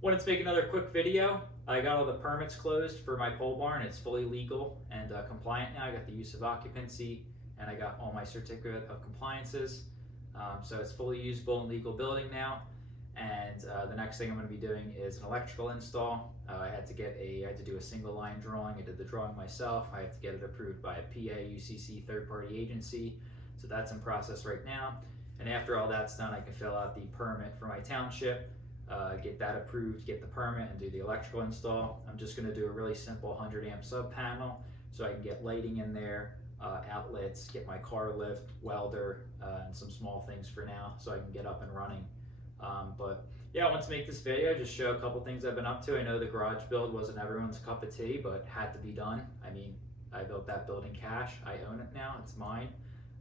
Wanted to make another quick video. I got all the permits closed for my pole barn. It's fully legal and compliant now. I got the use of occupancy and I got all my certificate of compliances. So it's fully usable and legal building now. And the next thing I'm going to be doing is an electrical install. I had to do a single line drawing. I did the drawing myself. I have to get it approved by a PA UCC third-party agency. So that's in process right now. And after all that's done, I can fill out the permit for my township, get that approved, get the permit, and do the electrical install. I'm just going to do a really simple 100 amp sub panel so I can get lighting in there, outlets, get my car lift, welder, and some small things for now so I can get up and running. But yeah, I want to make this video, just show a couple things I've been up to. I know the garage build wasn't everyone's cup of tea, but had to be done. I mean, I built that building cash. I own it now. It's mine.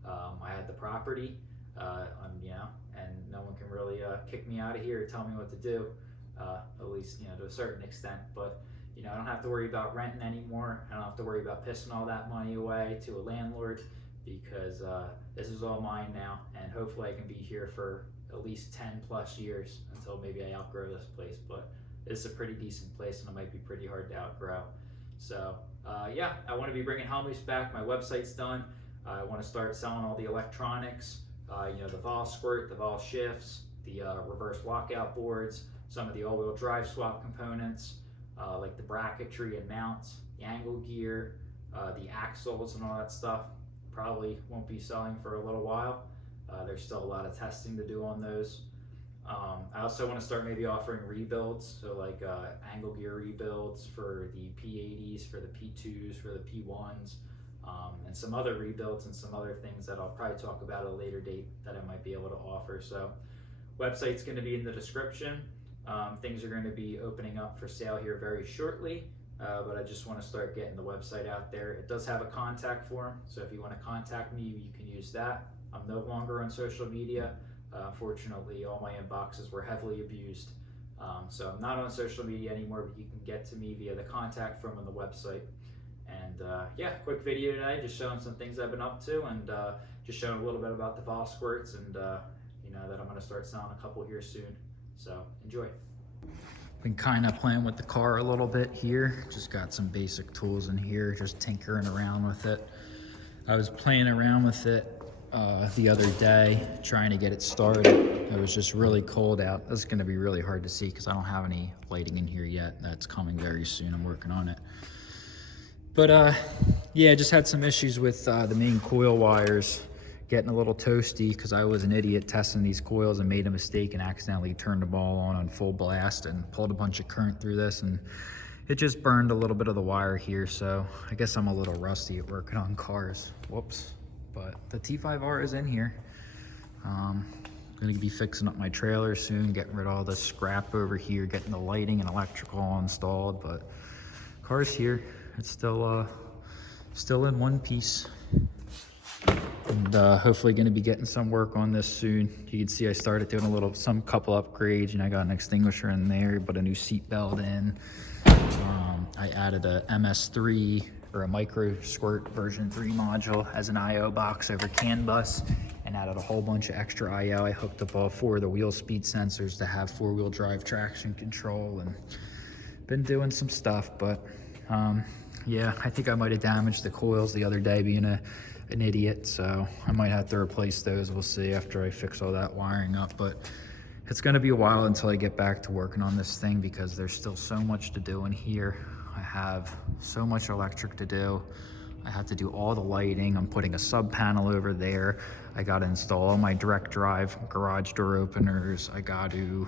I had the property, and no one can really kick me out of here or tell me what to do, at least, to a certain extent. But, I don't have to worry about renting anymore. I don't have to worry about pissing all that money away to a landlord because this is all mine now, and hopefully I can be here for at least 10 plus years until maybe I outgrow this place. But it's a pretty decent place and it might be pretty hard to outgrow. So yeah, I want to be bringing Helmets back. My website's done. I want to start selling all the electronics, the vol squirt, the vol shifts, the reverse lockout boards, some of the all-wheel drive swap components, like the bracketry and mounts, the angle gear, the axles and all that stuff. Probably won't be selling for a little while. There's still a lot of testing to do on those. I also want to start maybe offering rebuilds, so like angle gear rebuilds for the P80s, for the P2s, for the P1s, and some other rebuilds and some other things that I'll probably talk about at a later date that I might be able to offer. So website's going to be in the description. Things are going to be opening up for sale here very shortly, but I just want to start getting the website out there. It does have a contact form, so if you want to contact me, you can use that. I'm no longer on social media. Unfortunately, all my inboxes were heavily abused. So I'm not on social media anymore, but you can get to me via the contact form on the website. And yeah, quick video today, just showing some things I've been up to and just showing a little bit about the vol squirts and that I'm going to start selling a couple here soon. So enjoy. Been kind of playing with the car a little bit here. Just got some basic tools in here, just tinkering around with it. I was playing around with it the other day, trying to get it started. It was just really cold out. This is going to be really hard to see because I don't have any lighting in here yet. That's coming very soon. I'm working on it. But yeah, just had some issues with the main coil wires getting a little toasty because I was an idiot testing these coils and made a mistake and accidentally turned the ball on full blast and pulled a bunch of current through this, and it just burned a little bit of the wire here. So I guess I'm a little rusty at working on cars. Whoops. But the T5R is in here. Gonna be fixing up my trailer soon, getting rid of all the scrap over here, getting the lighting and electrical all installed. But car's here. It's still in one piece. And hopefully gonna be getting some work on this soon. You can see I started doing some couple upgrades, and I got an extinguisher in there, but a new seat belt in. I added a MS3 or a micro squirt version 3 module as an IO box over CAN bus, and added a whole bunch of extra IO. I hooked up all 4 of the wheel speed sensors to have 4-wheel drive traction control, and been doing some stuff. But yeah, I think I might have damaged the coils the other day being an idiot, so I might have to replace those. We'll see after I fix all that wiring up. But it's going to be a while until I get back to working on this thing because there's still so much to do in here. I have so much electric to do. I have to do all the lighting. I'm putting a sub panel over there. I got to install all my direct drive garage door openers. I got to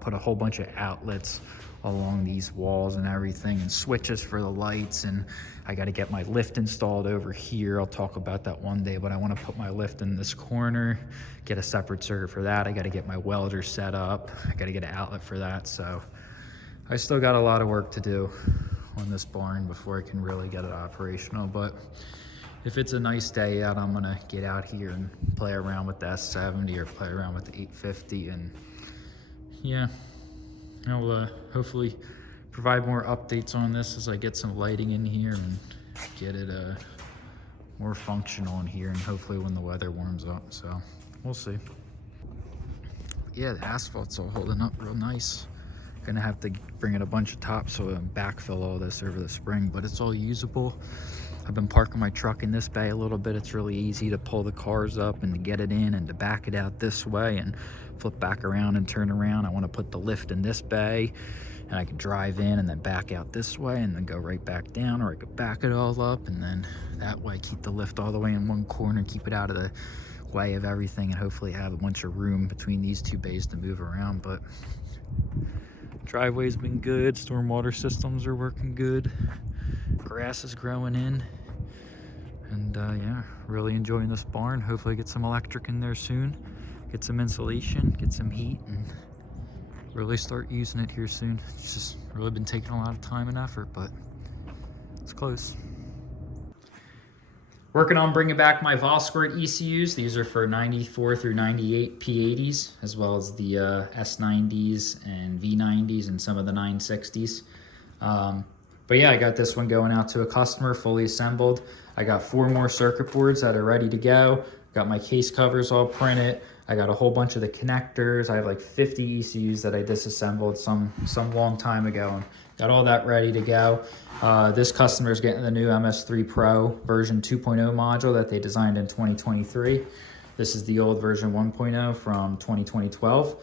put a whole bunch of outlets along these walls and everything, and switches for the lights. And I got to get my lift installed over here. I'll talk about that one day, but I want to put my lift in this corner, get a separate circuit for that. I got to get my welder set up. I got to get an outlet for that. So I still got a lot of work to do on this barn before I can really get it operational. But if it's a nice day out, I'm gonna get out here and play around with the S70 or play around with the 850, and yeah, I'll hopefully provide more updates on this as I get some lighting in here and get it more functional in here, and hopefully when the weather warms up. So we'll see. Yeah, the asphalt's all holding up real nice. gonna have to bring in a bunch of topsoil and backfill all this over the spring, but it's all usable. I've been parking my truck in this bay a little bit. It's really easy to pull the cars up and to get it in and to back it out this way and flip back around and turn around. I want to put the lift in this bay, and I can drive in and then back out this way and then go right back down, or I could back it all up and then that way keep the lift all the way in one corner, keep it out of the way of everything, and hopefully have a bunch of room between these two bays to move around. But driveway's been good, stormwater systems are working good, grass is growing in, and yeah, really enjoying this barn. Hopefully get some electric in there soon, get some insulation, get some heat, and really start using it here soon. It's just really been taking a lot of time and effort, but it's close. Working on bringing back my Vol-Squirt ECUs. These are for 94 through 98 P80s, as well as the S90s and V90s and some of the 960s. But yeah, I got this one going out to a customer, fully assembled. I got 4 more circuit boards that are ready to go. Got my case covers all printed. I got a whole bunch of the connectors. I have like 50 ECUs that I disassembled some long time ago, and got all that ready to go. This customer is getting the new MS3 Pro version 2.0 module that they designed in 2023. This is the old version 1.0 from 2012.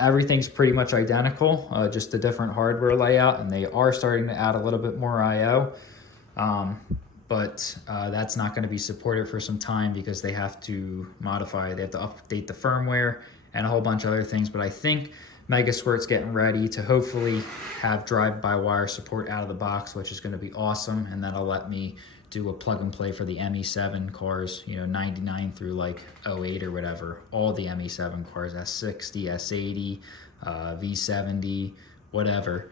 Everything's pretty much identical, just a different hardware layout, and they are starting to add a little bit more I/O. But that's not going to be supported for some time because they have to modify, they have to update the firmware and a whole bunch of other things. But I think Megasquirt's getting ready to hopefully have drive-by-wire support out of the box, which is going to be awesome, and that'll let me do a plug and play for the ME7 cars, you know, 99 through like 08 or whatever, all the ME7 cars, S60, S80, V70, whatever.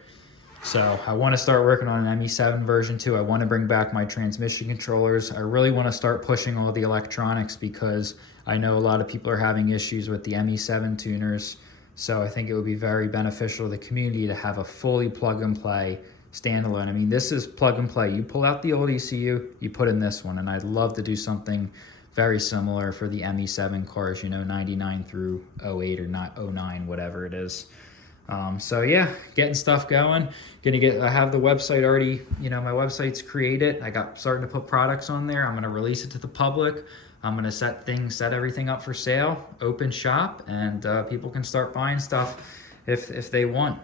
So I want to start working on an ME7 version 2. I want to bring back my transmission controllers. I really want to start pushing all the electronics because I know a lot of people are having issues with the ME7 tuners. So I think it would be very beneficial to the community to have a fully plug and play standalone. I mean, this is plug and play. You pull out the old ECU, you put in this one, and I'd love to do something very similar for the ME7 cars, you know, 99 through 08 or not 09, whatever it is. So yeah, getting stuff going. I have the website already, you know, my website's created. I got starting to put products on there. I'm going to release it to the public. I'm going to set everything up for sale, open shop, and people can start buying stuff if they want.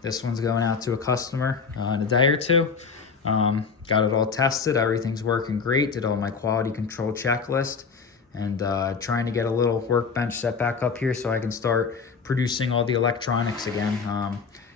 This one's going out to a customer in a day or two. Got it all tested. Everything's working great. Did all my quality control checklist, and trying to get a little workbench set back up here so I can start producing all the electronics again.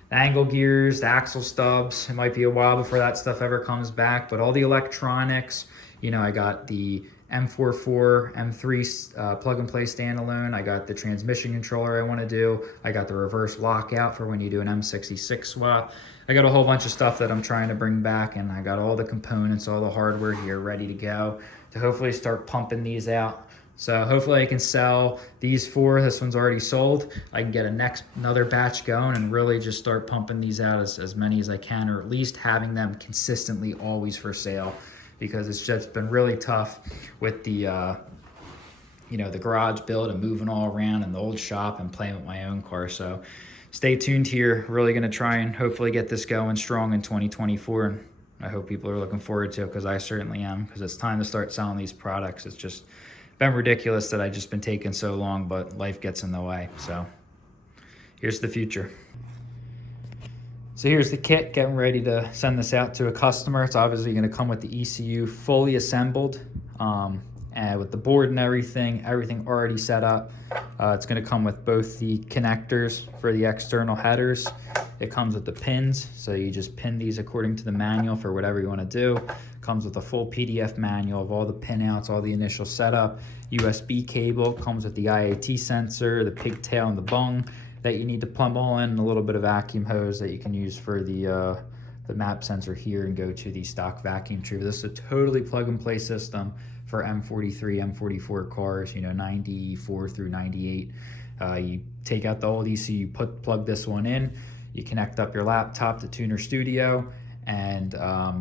The angle gears, the axle stubs, it might be a while before that stuff ever comes back, but all the electronics, you know, I got the M44, M3 plug and play standalone. I got the transmission controller I want to do. I got the reverse lockout for when you do an M66 swap. I got a whole bunch of stuff that I'm trying to bring back, and I got all the components, all the hardware here ready to go to hopefully start pumping these out. So hopefully I can sell these 4. This one's already sold. I can get another batch going and really just start pumping these out as many as I can, or at least having them consistently always for sale, because it's just been really tough with the you know, the garage build and moving all around and the old shop and playing with my own car. So stay tuned here. Really going to try and hopefully get this going strong in 2024. And I hope people are looking forward to it, because I certainly am, because it's time to start selling these products. It's just been ridiculous that I've just been taking so long, but life gets in the way. So here's the future. So here's the kit, getting ready to send this out to a customer. It's obviously going to come with the ECU fully assembled, and with the board and everything already set up. It's going to come with both the connectors for the external headers. It comes with the pins, so you just pin these according to the manual for whatever you want to do. Comes with a full PDF manual of all the pinouts, all the initial setup. USB cable, comes with the IAT sensor, the pigtail and the bung that you need to plumb all in, and a little bit of vacuum hose that you can use for the map sensor here and go to the stock vacuum tube. This is a totally plug and play system for M43, M44 cars, you know, 94 through 98. You take out the old ECU, plug this one in, you connect up your laptop to Tuner Studio, and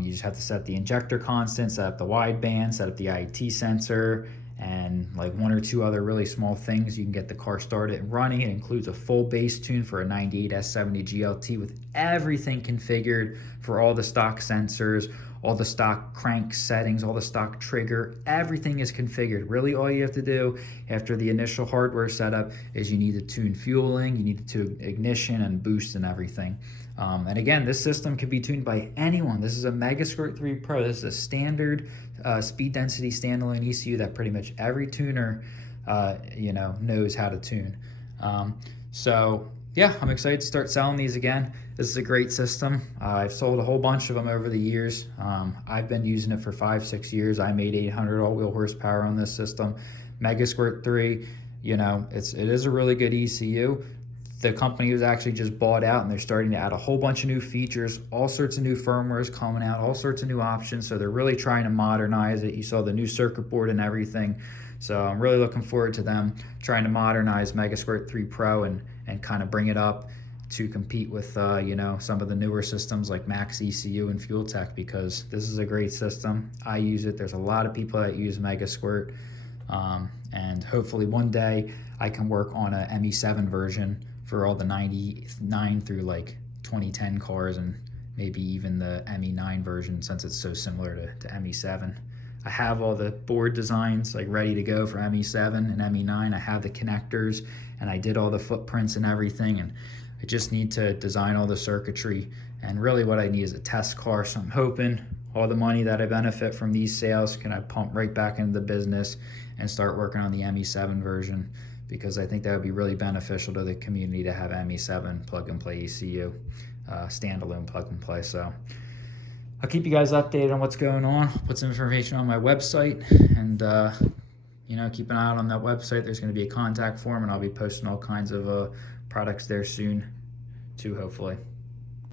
you just have to set the injector constant, set up the wideband, set up the IAT sensor, and like one or two other really small things. You can get the car started and running. It includes a full bass tune for a 98 S70 GLT with everything configured for all the stock sensors, all the stock crank settings, all the stock trigger, everything is configured. Really all you have to do after the initial hardware setup is you need to tune fueling, you need to tune ignition and boost and everything. And again, this system can be tuned by anyone. This is a Megasquirt 3 Pro. This is a standard speed density standalone ECU that pretty much every tuner knows how to tune. So yeah, I'm excited to start selling these again. This is a great system. I've sold a whole bunch of them over the years. I've been using it for 5-6 years. I made 800 all-wheel horsepower on this system. Megasquirt 3, it is a really good ECU. The company was actually just bought out and they're starting to add a whole bunch of new features, all sorts of new firmwares coming out, all sorts of new options. So they're really trying to modernize it. You saw the new circuit board and everything. So I'm really looking forward to them trying to modernize Megasquirt 3 Pro and kind of bring it up to compete with some of the newer systems like Max ECU and Fuel Tech, because this is a great system. I use it. There's a lot of people that use Megasquirt, and hopefully one day I can work on a ME7 version for all the 99 through like 2010 cars, and maybe even the ME9 version, since it's so similar to ME7. I have all the board designs like ready to go for ME7 and ME9. I have the connectors and I did all the footprints and everything, and I just need to design all the circuitry, and really what I need is a test car. So I'm hoping all the money that I benefit from these sales can I pump right back into the business and start working on the ME7 version, because I think that would be really beneficial to the community to have ME7 plug-and-play ECU, standalone plug-and-play. So I'll keep you guys updated on what's going on. I'll put some information on my website, and keep an eye out on that website. There's going to be a contact form, and I'll be posting all kinds of products there soon too, hopefully.